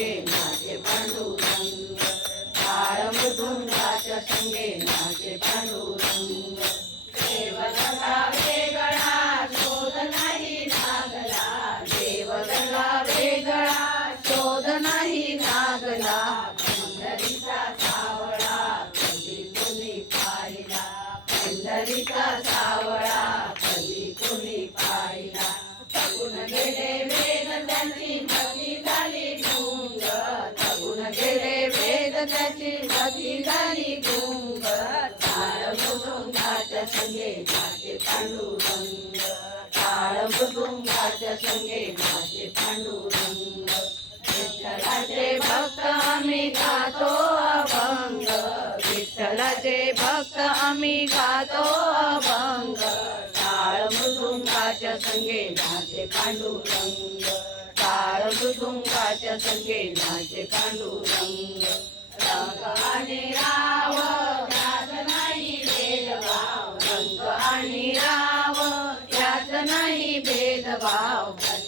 नाचे पांडुरंग आळम धुंगाच्या संगे नाचे पांडुरंग त्याची जाती झाली गुंग काळ मृदुंगाच्या संगे नाचे पांडुरंग. काळ मृदुंगाच्या संगे नाचे पांडुरंग. विठ्ठलाचे भक्त आम्ही गातो अभंग. विठ्ठलाचे भक्त आम्ही गातो अभंग. काळ मृदुंगाच्या संगे नाचे पांडुरंग. काळ मृदुंगाच्या संगे नाचे पांडुरंग. Oh, love.